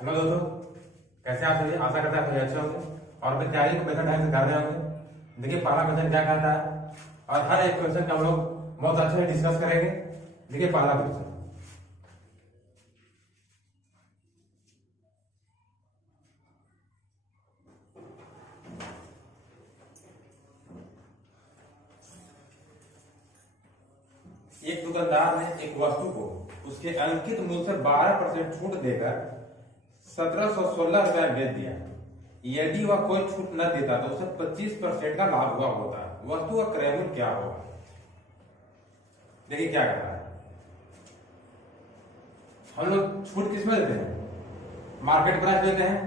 Hello दोस्तों, कैसे आप सभी? आशा करते हैं आप सभी अच्छे होंगे और अपनी तैयारी को बेहतर ढंग से कर रहे होंगे। देखिए पहला क्वेश्चन क्या कहता है और हर एक क्वेश्चन का हम लोग बहुत अच्छे से डिस्कस करेंगे। देखिए पहला क्वेश्चन, एक दुकानदार ने एक वस्तु को उसके अंकित मूल्य से 12% छूट देकर 1716 रुपया बेच दिया। यदि वह कोई छूट न देता तो उसे 25% का लाभ हुआ होता। वस्तु का क्रय मूल्य क्या होगा? देखिए क्या कहता है। हम लोग छूट किस में देते हैं? मार्केट प्राइस देते हैं।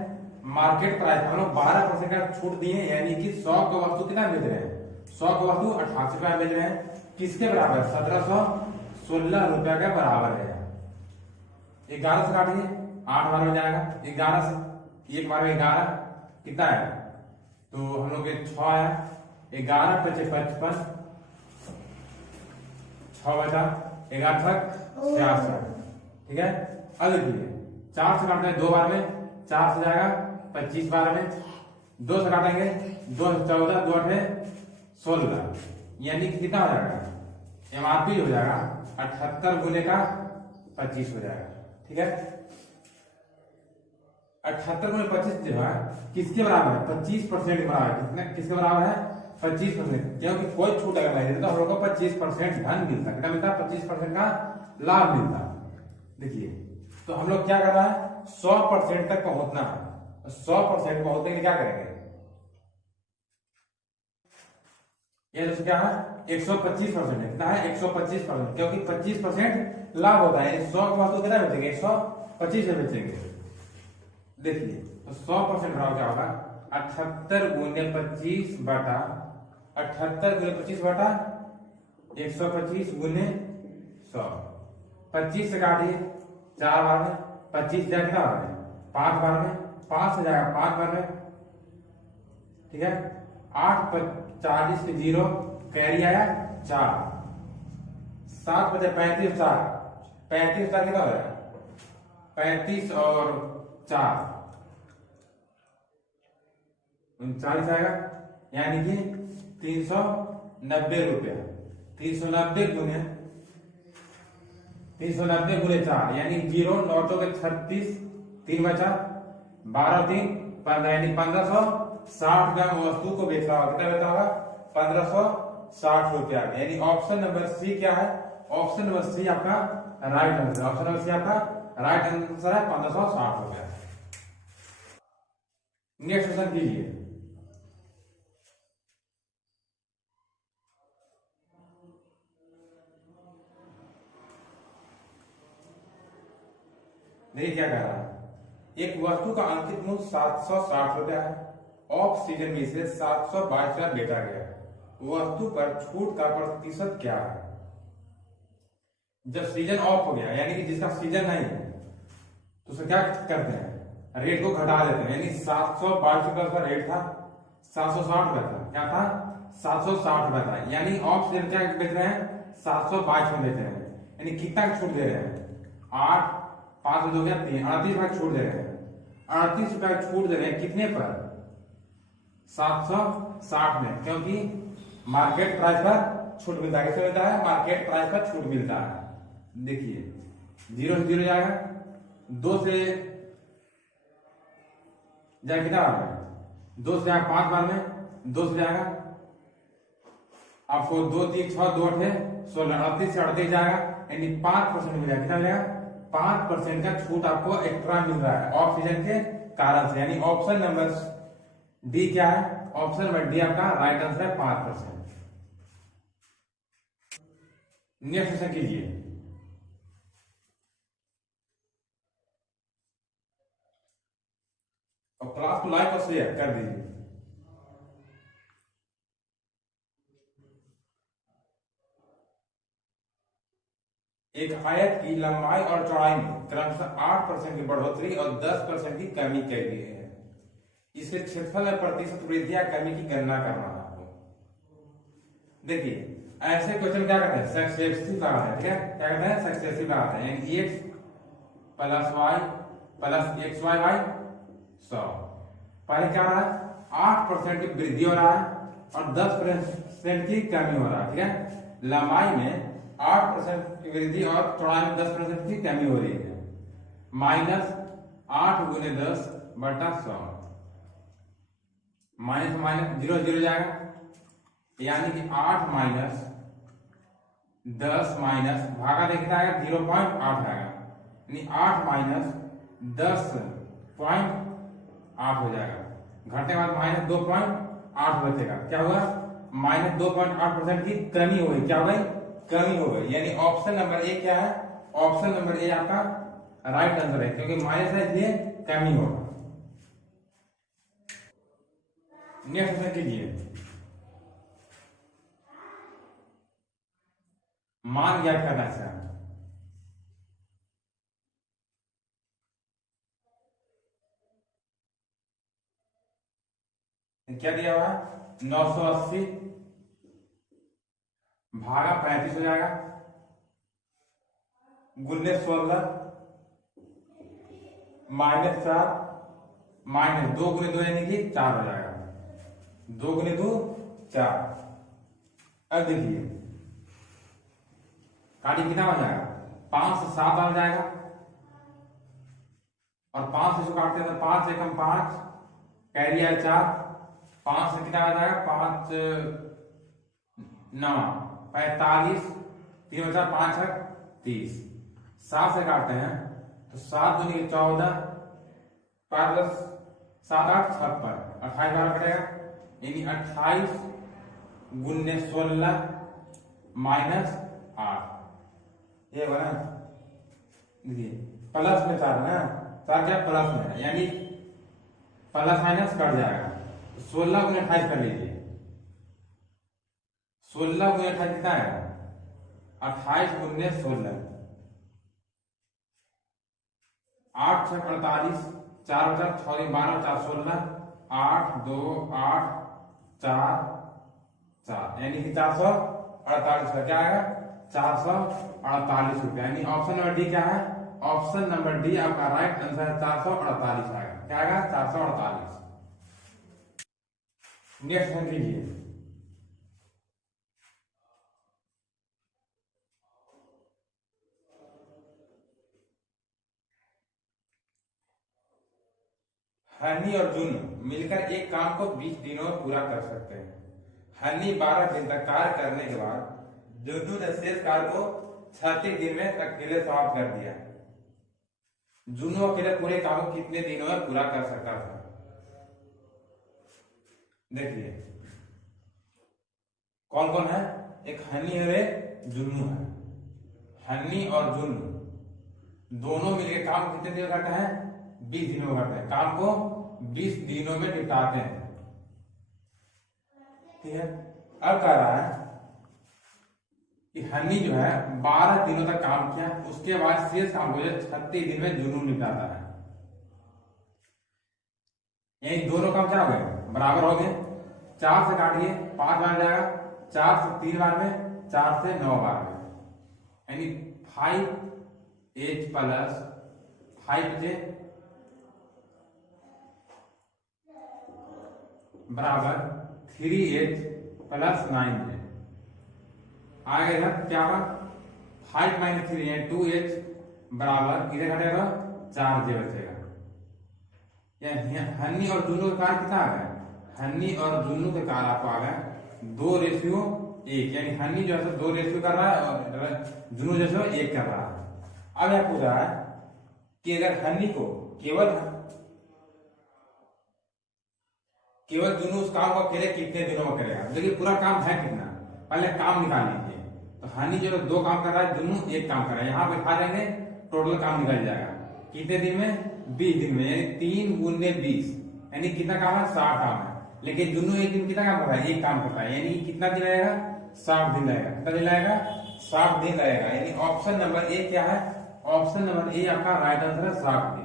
मार्केट प्राइस हम लोग 12% का छूट दिए, यानी कि 100 का वस्तु कितना बेच रहे हैं? 100 का वस्तु 88 रुपया बेच रहे हैं। किसके बराबर? 1716 रुपया के बराबर है। 11 से काटिए, 8 बार में जाएगा। 11 से एक बार में 11 कितना है? तो हम लोग 6 आया। 11 पचे 55, 6 बचा, 11 तक 66। ठीक है। अब देखिए 4 से काटते हैं 2 बार में, 4 से जाएगा 25 बार में, 2 से काटेंगे 2 से 14, 2 8 16, यानी कि कितना हो जाएगा? एमआरपी हो जाएगा 78 गुने का 25 हो जाएगा। ठीक है। 78 गुने 25 जो है किसके बराबर है? 25% के बराबर है। कितने किसके बराबर है? 25%। क्योंकि कोई छूट अगर नहीं देता तो हम लोग को 25% धन मिलता। कितना मिलता? 25% का लाभ मिलता। देखिए तो हम लोग क्या कर रहा है? 100% तक पहुंचना है। 100% पहुंचने के लिए क्या करेंगे? ये दोस्तों क्या है? 125% है। कितना है? 125%, क्योंकि 25% लाभ होता है। 100 का वस्तु कितना बेचेंगे? 125 में बेचेंगे। देखिए तो 100% बराबर क्या होगा? 78 गुने 25 बटा 78 गुने 25 बटा 125 गुने 100। 25 से काटिए 4 बार में, 25 जाएगा कितना बार में? 5 बार में, 5 से जाएगा 5 बार में। ठीक है। 8 40 के 0 कैरी आया 4, 7 बचे 35, 4 35 4 कितना हो जाएगा? 35 और 4 39 आएगा, यानी कि 390 रुपया। 390 गुने 4, यानी 0 9 के 36, 3 बचा, 12 3 15, यानी 1560 ग्राम वस्तु को बेच रहा होगा। कितना बेचा होगा? 1560 रुपया। यानी ऑप्शन नंबर सी क्या है? ऑप्शन नंबर सी आपका right answer. Option number C आपका राइट आंसर है, 1560 रुपया। नेक्स्ट क्वेश्चन कीजिए। देखिए क्या कह रहा है। एक वस्तु का अंकित मूल्य 760 रुपया है। ऑफ सीजन में इसे 722 रुपया बेचा गया। वस्तु पर छूट का प्रतिशत क्या है? जब सीजन ऑफ हो गया, यानी कि जिसका सीजन नहीं है, तो उसे क्या करते हैं? रेट को घटा देते हैं। यानी 722 रुपया का रेट था, 760 रुपया था। क्या था? 760 रुपया था। यानी ऑफ सीजन क्या बेच रहे हैं? 722 में बेच रहे हैं। यानी कितना छूट दे रहे हैं? 8 5 हो गया 3, 38 रुपया छूट दे रहे हैं। 38 रुपया छूट दे रहे हैं कितने पर? 760 में, क्योंकि मार्केट प्राइस पर छूट मिलता है। किससे मिलता है? मार्केट प्राइस पर छूट मिलता है। देखिए 0 से 0 जाएगा, 2 से जाएगा कितना बार में? 2 से जाएगा 5 बार में, 2 से जाएगा आपको 2 3 6 2 8 16, 38 से 38 जाएगा, यानी 5% मिलेगा। कितना मिलेगा? 5% का छूट आपको एक्स्ट्रा मिल रहा है ऑफ सीजन के कारण से। यानी ऑप्शन नंबर डी क्या है? ऑप्शन नंबर डी आपका राइट आंसर है, 5%। नेक्स्ट क्वेश्चन कीजिए। और क्लास को लाइक और शेयर कर दीजिए। एक आयत की लंबाई और चौड़ाई में क्रमशः 8% की बढ़ोतरी और 10% की कमी की गई है। इसके क्षेत्रफल में प्रतिशत वृद्धि या कमी की गणना करना है आपको। देखिए ऐसे क्वेश्चन क्या करते हैं? सक्सेसिव लगाते हैं। ठीक है, क्या कहते हैं? सक्सेसिव लगाते हैं। यानी x + y plus x y by 100। पहले क्या रहा है, 8% की वृद्धि हो रहा है और 10% की कमी हो रहा है। ठीक है, लंबाई में 8% की वृद्धि और चौड़ाई में 10% की कमी हो रही है। माइनस 8 गुने 10 बटा 100, माइनस माइनस जीरो जीरो जाएगा, यानी कि 8 माइनस 10 माइनस भागा देखता है 0.8 आएगा, यानी 8 माइनस 10.8 हो जाएगा। घटने के बाद माइनस 2.8 बचेगा। क्या हुआ, माइनस 2.8% की कमी हो गई। क्या हो गई, कमी हो गई। यानी ऑप्शन नंबर ए क्या है, ऑप्शन नंबर ए आपका राइट आंसर है, क्योंकि माइनस है इसलिए कमी होगा। नेक्स्ट क्वेश्चन कीजिए, मान ज्ञात करना है। क्या दिया हुआ है, 980 भागा 35 हो जाएगा, गुने 16 माइनस 4 माइनस 2 गुने 2 यानी कि 4 हो जाएगा। 2 गुने 2 4। अब देखिए काटी कितना बन जाएगा, 5 से 7 बन जाएगा, और 5 से इसको काटते हैं तो 5 से कम 5 कैरी है 4, 5 से कितना आ जाएगा, 5 9 45, 3 बचा 5 है 30। 7 से काटते हैं तो 7 दूनी 14, 5 10 7 8 56, 28 बार कटेगा, यानी 28 गुने 16 माइनस 8। ये बना, देखिए प्लस में 4 है ना, 4 क्या प्लस में है, यानी प्लस माइनस कट जाएगा। 16 गुने 28 कर लीजिए, 16 गुने 28 कितना है, 28 गुने 16, 8 6 48, 4 बचा 6 12 4 16, 8 2 8 4 4, यानी कि 448 का क्या आएगा, 448 रुपया। यानी ऑप्शन नंबर डी क्या है, ऑप्शन नंबर डी आपका राइट आंसर है, 448 आएगा। क्या आएगा, 448। नेक्स्ट क्वेश्चन कीजिए, हनी और जून मिलकर एक काम को 20 दिनों में पूरा कर सकते हैं। हनी 12 दिन तक कार्य करने के बाद जुन्नू ने शेष कार्य को 36 दिन में अकेले समाप्त कर दिया। जुन्नू अकेले पूरे काम को कितने दिनों में पूरा कर सकता था। देखिए कौन कौन है, एक हनी और एक जुन्नू है। हनी और जुन्नू दोनों मिलकर काम को कितने दिन में करते हैं, 20 दिनों में करते हैं। काम को 20 दिनों में निपटाते हैं। ठीक है, अब कह रहा है कि हनी जो है 12 दिनों तक काम किया, उसके बाद शेष काम को 36 दिन में जुनून निपटाता है। यही दोनों काम क्या हो गए, बराबर हो गए। 4 से काटिए 5 बार जाएगा, 4 से 3 बार में, 4 से 9 बार में, यानी 5h प्लस 5j बराबर 3h प्लस 9j। आगे क्या होगा, 5 माइनस 3 है 2h बराबर, इधर घटेगा 4j बचेगा। हनी और जुन्नू का कार्य कितना आ गया, हनी और जुन्नू के कार्य आपको आ गया 2:1, यानी हनी जो है 2 रेशियो कर रहा है और जुन्नू जो है 1 कर रहा है। अब यह पूछ रहा है कि अगर हनी को केवल जुन्नू उस काम को अकेले कितने दिनों में करेगा। देखिए पूरा काम है कितना, पहले काम निकाल लीजिए। तो हनी जो 2 काम कर रहा है, जुन्नू 1 काम कर रहा है, यहाँ बैठा देंगे टोटल काम निकल जाएगा कितने दिन में, 20 दिन में, यानी 3 गुने 20, यानी कितना काम है, 60 काम है। लेकिन जुन्नू एक दिन कितना काम कर रहा है, 1 काम कर रहा है, यानी कितना दिन लगेगा, 60 दिन लगेगा। कितना दिन लगेगा, 60 दिन लगेगा। यानी ऑप्शन नंबर ए क्या है, ऑप्शन नंबर ए आपका राइट आंसर है 60 दिन।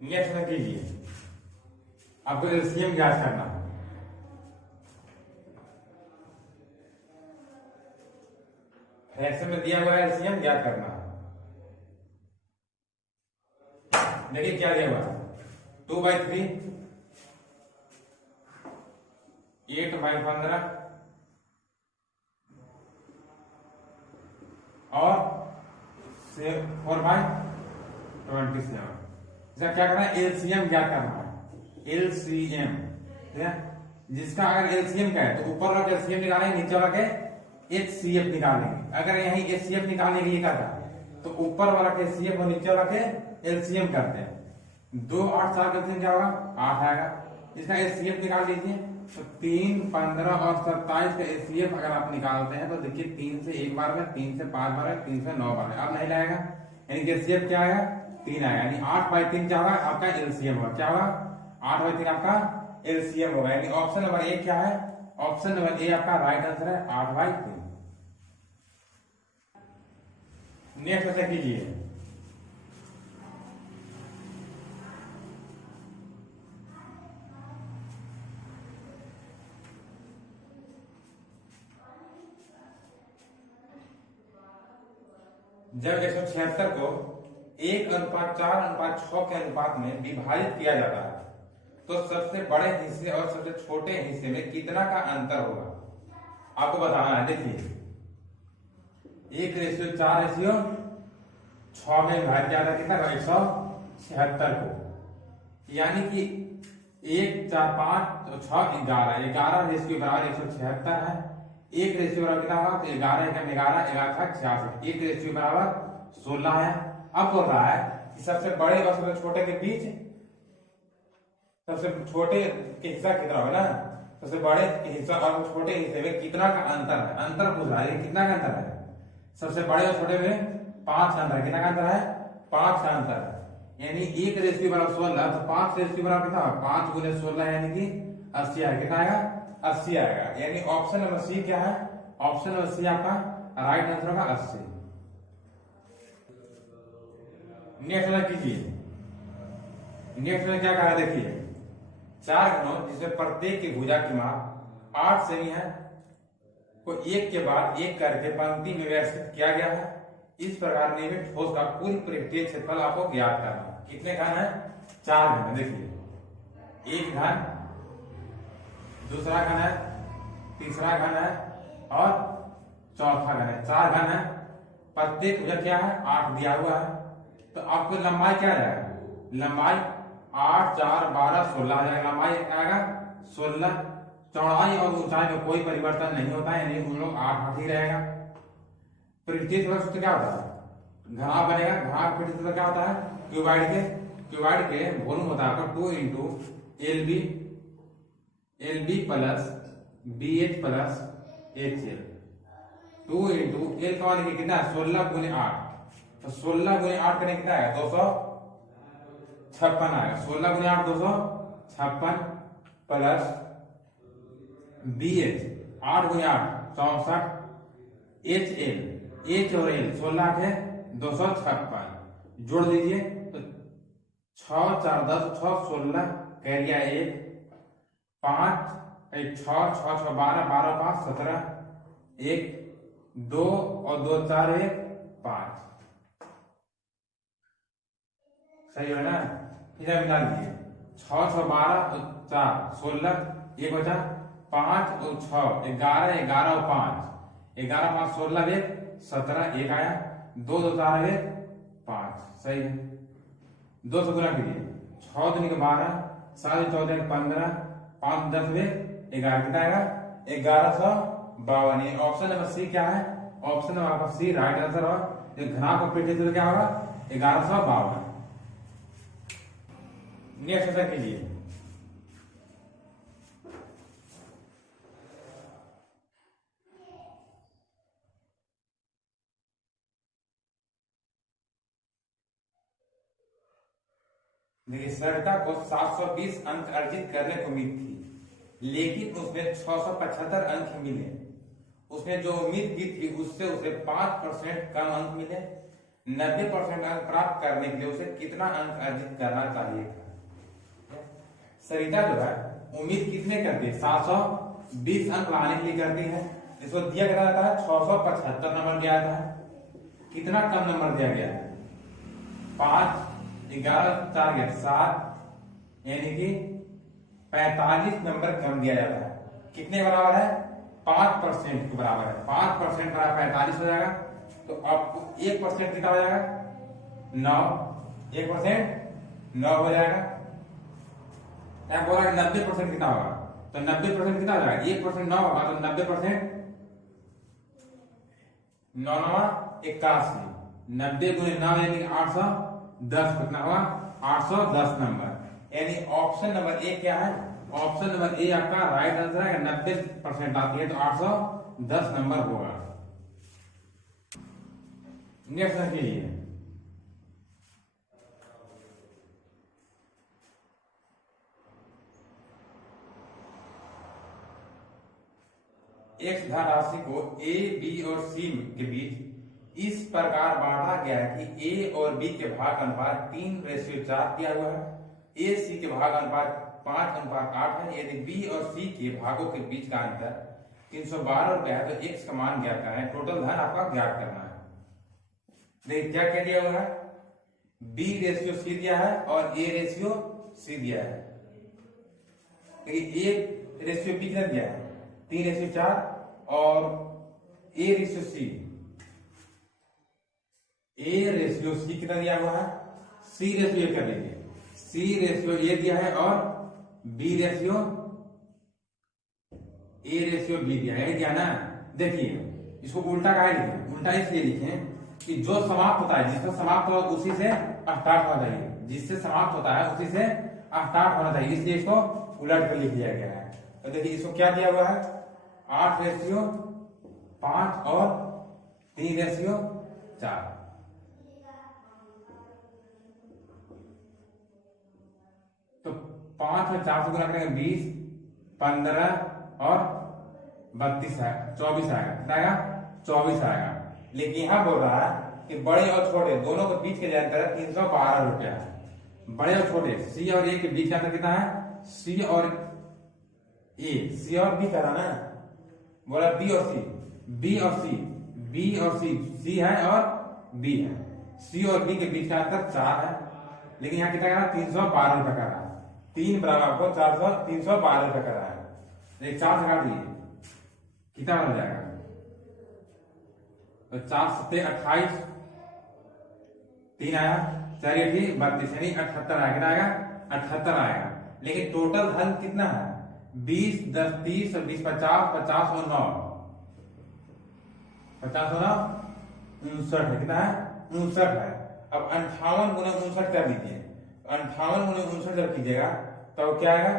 नेक्स्ट में कीजिए, आपको एलसीएम ज्ञात करना है। फ्रैक्शन में दिया हुआ है, एलसीएम ज्ञात करना है। देखिए क्या दिया हुआ है 2/3, 8/15 और 4/27। इसका क्या करना है, एलसीएम ज्ञात करना है, एलसीएम, ठीक है। जिसका अगर एलसीएम का है तो ऊपर वाला एलसीएम निकालेंगे, नीचे वाला के एचसीएफ निकालेंगे। अगर यही एचसीएफ निकालने के लिए करता है तो ऊपर वाला के एचसीएफ और नीचे वाला के एलसीएम करते हैं। 2 8 4 का क्या होगा 8 आएगा। इसका एचसीएफ निकाल लीजिए तो 3 15 और 27 का एचसीएफ अगर आप निकालते हैं तो देखिए 3 से 1 बार में, 3 से 5 बार में, 3 से 9 बार में, अब नहीं लाएगा, यानी कि एचसीएफ क्या आएगा 3 आएगा, यानी 8/3 क्या होगा आपका एलसीएम होगा, क्या होगा 8/3 आपका एलसीएम होगा। यानी ऑप्शन नंबर ए क्या है, ऑप्शन नंबर ए आपका राइट आंसर है 8/3। नेक्स्ट ऐसा कीजिए, जब 176 को 1:4:6 के अनुपात में विभाजित किया जाता है तो सबसे बड़े हिस्से और सबसे छोटे हिस्से में कितना का अंतर होगा, आपको बताना है। देखिए 1:4:6 में विभाजित किया था कितना 176 को, यानी कि 1 4 5 6 11 11 रेशियो बराबर 176 है। 1 रेशियो बराबर कितना होगा तो 11 11 11 66, 1 रेशियो बराबर 16 है। अब बोल रहा है कि सबसे बड़े और सबसे छोटे के बीच सबसे छोटे के हिस्सा कितना होगा ना, सबसे बड़े के हिस्सा और छोटे हिस्से में कितना का अंतर है, अंतर पूछ रहा है, कितना का अंतर है, सबसे बड़े और छोटे में 5 का अंतर है, कितना का अंतर है 5 का अंतर है, यानी 1 रेशियो बराबर 16 तो 5 रेशियो बराबर कितना होगा 5 × 16 यानी कि 80 आएगा, कितना आएगा 80 आएगा। यानी ऑप्शन नंबर सी क्या है, ऑप्शन नंबर सी आपका राइट आंसर होगा 80। नेक्स्ट वाला कीजिए, नेक्स्ट में क्या कहा देखिए 4 घनों जिसमें प्रत्येक की भुजा की माप 8 सेमी है को एक के बाद एक करके पंक्ति में व्यवस्थित किया गया है। इस प्रकार निर्मित ठोस का कुल पृष्ठीय क्षेत्रफल आपको ज्ञात करना है। कितने घन है 4 घन, देखिए एक घन, दूसरा घन है, तीसरा घन है और चौथा घन है, 4 घन है। प्रत्येक भुजा क्या है 8 दिया हुआ है, तो आपको लंबाई क्या रहेगा, लंबाई 8 4 12 16 आ जाएगा, लंबाई आएगा 16। चौड़ाई और ऊंचाई में कोई परिवर्तन नहीं होता है, यानी उन लोग 8 ही रहेगा। पृष्ठीय सूत्र क्या होता है, घनाभ बनेगा, घनाभ पृष्ठीय सूत्र क्या होता है क्यूबाइड के वॉल्यूम होता है 2 × LB plus BH plus HL। 2 × L का मान कितना है 16 × 8, तो 16 × 8 करने कितना है 256 आएगा, 16 × 8 256 प्लस BH 8 × 8 64, HL H और L 16 के 256 जोड़ दीजिए तो 6 4 10 6 16 कह लिया 1 5 6 6 6 12 12 5 17 1 2 और 2 4 1 5 सही है ना। इधर मिला लीजिए 6 6 12 4 16 1 बचा 5 और 6 11 11 और 5 11 5 16 1 17 1 आया 2 2 4 1 5 सही है। 2 से गुना कीजिए 6 दूनी 12 7 14 15 5 10 11 कितना आएगा 1152। ऑप्शन नंबर सी क्या है, option number C right answer होगा। घनाभ का पृष्ठीय क्षेत्र क्या होगा 1152। नेक्स्ट ऐसा कीजिए देखिए सरिता को 720 अंक अर्जित करने को उम्मीद थी, लेकिन उसने 675 अंक मिले। उसने जो उम्मीद की थी उससे उसे 5% कम अंक मिले। 90% अंक प्राप्त करने के लिए उसे कितना अंक अर्जित करना चाहिए था। सरिता जो है उम्मीद कितने करती है 720 अंक लाने के लिए करती है। इसको दिया गया था 675 नंबर दिया था, कितना कम नंबर दिया गया 5 11 4 गया 7, यानी कि 45 नंबर कम दिया जाता है। कितने बराबर है? 5% के बराबर है। 5% बराबर 45 हो जाएगा। तो आपको 1% कितना हो जाएगा? 9। 1% 9 हो जाएगा। क्या बोला? 90% कितना होगा? तो 90% कितना हो जाएगा? 1% 9 होगा, तो 90% 9 9 81। 90 गुणे 9 यानी 810। कितना हुआ? 810 नंबर। यानी ऑप्शन नंबर ए क्या है? ऑप्शन नंबर ए आपका राइट आंसर है। 90% आती है तो 810 नंबर होगा। नेक्स्ट के लिए एक्स धन राशि को ए, बी और सी के बीच इस प्रकार बांटा गया है कि ए और बी के भाग अनुपात 3:4 दिया हुआ है। ए सी के भाग अनुपात 5:8 है। यदि बी और सी के भागों के बीच का अंतर 312 रुपया है तो एक्स का मान ज्ञात करना है। टोटल धन आपका ज्ञात करना है। देखिए क्या क्या दिया हुआ है? बी रेशियो सी दिया है और ए रेशियो सी दिया है। ए रेशियो बी कितना दिया है? 3:4 और ए रेशियो सी। ए रेशियो सी कितना दिया हुआ है? सी रेशियो कर लीजिए। सी रेशियो ए दिया है और B ratio A ratio B दिया है, दिया ना। देखिए इसको उल्टा काहे लिखे? उल्टा इसलिए लिखे कि जो समाप्त होता है, जिससे समाप्त होगा उसी से स्टार्ट होना चाहिए। जिससे समाप्त होता है उसी से स्टार्ट होना चाहिए, इसलिए इसको उलट कर लिख दिया गया है। तो देखिए इसको क्या दिया हुआ है? 8:5 और 3:4। तो 5 में 4 से गुना करेंगे 20, 15 और 32 है, 24 आएगा। कितना आएगा? 24 आएगा। लेकिन यहां बोल रहा है कि बड़े और छोटे दोनों के बीच के अंतर 312 रुपया है। बड़े और छोटे सी और ए के बीच का अंतर कितना है? सी और ए, सी और बी करा ना, बोला बी और सी, बी और सी, बी और सी है और बी है। सी और बी के बीच का अंतर 4 है, लेकिन यहाँ कितना करा? 312 रुपया का रहा है। 3 बराबर आपको 312 रुपया का रहा है। 4 से काट दिए, कितना बन जाएगा? तो 4 7 28, 3 आया, 4 32, यानी 78 आएगा। कितना आएगा? 78 आएगा। लेकिन टोटल धन कितना है? 20, 10, 30 और 20, 50, 50 और 9, 50 और 9 59 है। कितना है? 59 है। अब 58 गुना 59 कर लीजिए। 58 गुना 59 जब कीजिएगा तो क्या आएगा?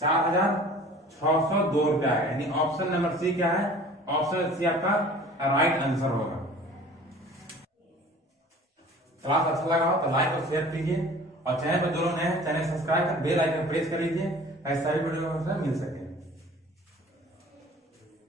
4602 रुपया आएगा। यानी ऑप्शन नंबर सी क्या है? ऑप्शन सी आपका राइट आंसर होगा। क्लास अच्छा लगा हो तो लाइक और शेयर कीजिए, और चैनल पर जो लोग नए हैं चैनल सब्सक्राइब कर बेल आइकन प्रेस कर लीजिए, ऐसा ही वीडियो मिल सके।